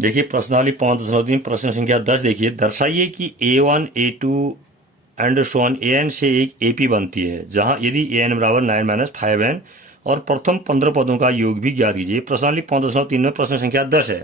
देखिए प्रश्नावली 5.3 प्रश्न संख्या 10 देखिए, दर्शाइए कि A1 A2 and so on AN से एक AP बनती है जहां यदि AN बराबर 9-5N और प्रथम 15 पदों का योग भी ज्ञात कीजिए। प्रश्नावली 5.3 में प्रश्न संख्या 10 है।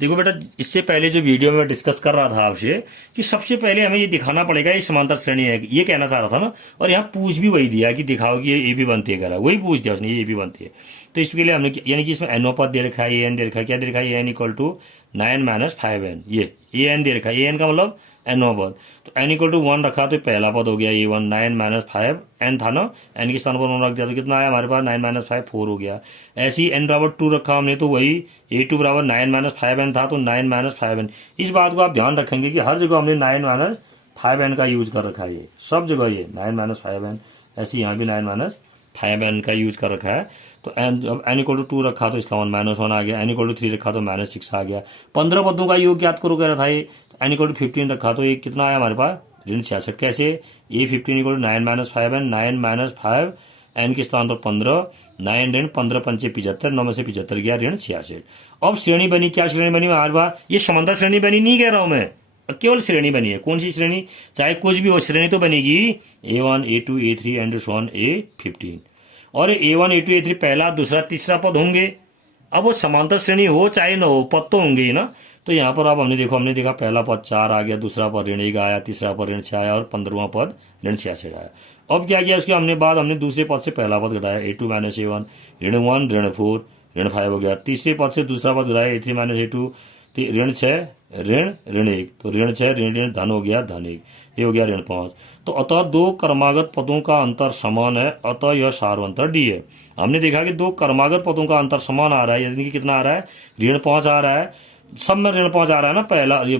देखो बेटा, इससे पहले जो वीडियो में डिस्कस कर रहा था आपसे कि सबसे पहले हमें ये दिखाना पड़ेगा ये समांतर श्रेणी है, ये कहना चाह रहा था ना। और यहाँ पूछ भी वही दिया कि दिखाओ कि ये AP बनती है, करा वही पूछ दिया उसने, ये AP बनती है। तो इसके लिए हमने यानी कि इसमें NO पद दे रखा है, AN दे रखा है, क्या दे रखा है, AN इक्वल टू 9-5N, ये AN दे रखा है, AN का मतलब NO पद। तो N इक्वल टू 1 रखा तो पहला पद हो गया A1, 9-5N था ना, N के स्थान पर 1 रख दिया तो कितना आया हमारे पास, 9-5 4 हो गया। ऐसे ही N बराबर 2 रखा हमने तो वही A2 बराबर 9-5N था तो 9-5N। इस बात को आप ध्यान रखेंगे कि हर जगह हमने 9-5N का यूज कर रखा है, ये सब जगह ये 9-5N, ऐसे यहाँ भी 9-5N का यूज कर रखा है। तो N जब N इक्वल टू 2 रखा तो इसका -1 आ गया, N इक्वल टू 3 रखा तो -6 आ गया। 15 पदों का योग ज्ञात करो कह रहा था ये। N इक्वल टू 15 रखा तो ये कितना आया हमारे पास, ऋण 66। कैसे, ये 15 इक्वल टू 9-5N, 9-5 N के स्थान पर 15, 9 ऋण 15 पंचे 75, 9 में से 75 गया, ऋण 66। अब श्रेणी बनी, क्या श्रेणी बनी हमारे पास, ये समांतर श्रेणी बनी नहीं कह रहा हूं मैं, केवल श्रेणी बनी है। कौन सी श्रेणी, चाहे कुछ भी हो श्रेणी तो बनेगी A1 A2 A3 and so on A15। और A1 A2 A3 पहला दूसरा तीसरा पद होंगे। अब वो समांतर श्रेणी हो चाहे न हो, पद तो होंगे ही ना। तो यहाँ पर अब हमने देखा पहला पद 4 आ गया, दूसरा पद ऋण 1 आया, तीसरा पद ऋण 6 आया और 15वां पद ऋण 66 आया। अब क्या किया उसके हमने दूसरे पद से पहला पद घटाया, A2 - A1, ऋण 1 ऋण 4 ऋण 5 हो गया। तीसरे पद से दूसरा पद घटाया, A3 - A2, ऋण 6 ऋण 1, तो ऋण 6 ऋण धन हो गया, धन 1, ये हो गया ऋण 5। तो अतः दो क्रमागत पदों का अंतर समान है, अतः यह सारवंतर D है। हमने देखा कि दो क्रमागत पदों का अंतर समान आ रहा है, यानी कि कितना आ रहा है, ऋण 5 आ रहा है, सब में ऋण 5 आ रहा है ना,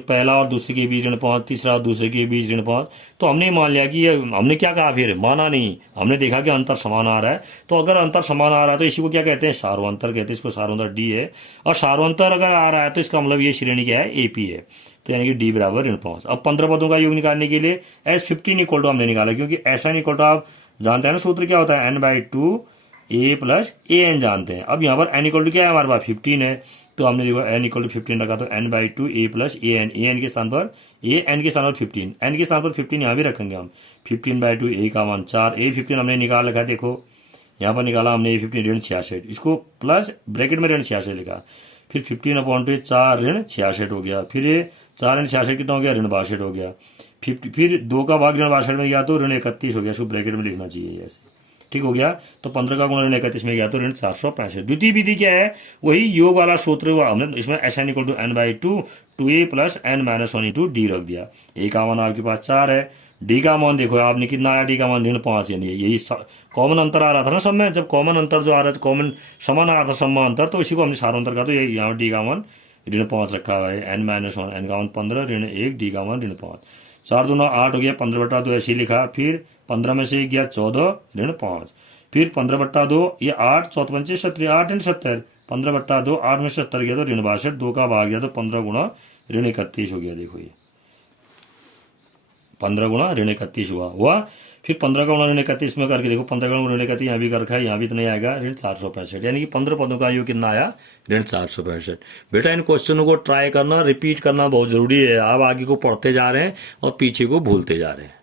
पहला और दूसरे के बीच ऋण 5, तीसरा और दूसरे के बीच ऋण 5। तो हमने मान लिया कि ये, हमने क्या कहा, फिर माना नहीं, हमने देखा कि अंतर समान आ रहा है। तो अगर अंतर समान आ रहा है तो इसी को क्या कहते हैं, सारवंतर कहते हैं, इसको सारवंतर D है। और सारवंतर अगर आ रहा है तो इसका मतलब ये श्रेणी क्या है, AP है। तो यानी कि D बराबर ऋण 5। अब 15 पदों का योग निकालने के लिए S15 इक्वल टू हमने निकाला, क्योंकि SN इक्वल टू आप जानते हैं ना, सूत्र क्या होता है, N/2 A प्लस AN जानते हैं। अब यहाँ पर N इक्वल टू क्या है हमारे पास, 15 है। तो हमने देखो N इक्वल टू 15 रखा तो N/2 A plus AN, AN के स्थान पर AN के स्थान पर 15, N के स्थान पर 15 यहाँ भी रखेंगे हम। 15/2 A का मान 4, A15 हमने निकाल रखा है, देखो यहाँ पर निकाला हमने A15 ऋण 66, इसको प्लस ब्रैकेट में ऋण 66 लिखा। फिर 15/2 4 ऋण 66 हो गया, फिर ये 4 ऋण 66 कितना हो गया, ऋण 62 हो गया। फिर 2 का भाग ऋण 62 में गया तो ऋण 31 हो गया, इसको ब्रैकेट में लिखना चाहिए ऐसे, ठीक हो गया। तो 15 का गुणा ऋण 31 में गया तो ऋण 465। द्वितीय विधि क्या है, वही योग वाला सूत्र हुआ, हमने इसमें SN equal to N/2 2A plus N - 1 × D रख दिया। A का मान आपके पास 4 है, D का मान देखो आपने कितना आया, D का मान ऋण 5, यानी यही कॉमन अंतर आ रहा था ना सब में। जब कॉमन अंतर जो आ रहा था, कॉमन समान आ रहा था, समान अंतर, तो इसी को हमने सारांतर का, तो ये यहाँ D का मान ऋण 5 रखा हुआ है। N - 1, N का मान 15 ऋण 1, D का मान ऋण 5। 4 दूना 8 हो गया, 15/2 ऐसे ही लिखा। फिर 15 में से 1 गया 14 ऋण 5, फिर 15/2 ये 8, 14 पंचे 70, 8 ऋण 70, 15/2 8 में 70 गया तो ऋण 62, 2 का भाग गया तो 15 गुणा ऋण 31 हो गया। देखो ये 15 गुणा ऋण 31 हुआ। फिर 15 का गुणा ऋण 31 में करके देखो, 15 का गुणा ऋण 31 यहाँ भी कर रखा है, यहाँ भी इतना आएगा, ऋण 465, यानी कि 15 पदों का योग कितना आया, ऋण 465। बेटा इन क्वेश्चनों को ट्राई करना, रिपीट करना बहुत जरूरी है। आप आगे को पढ़ते जा रहे हैं और पीछे को भूलते जा रहे हैं।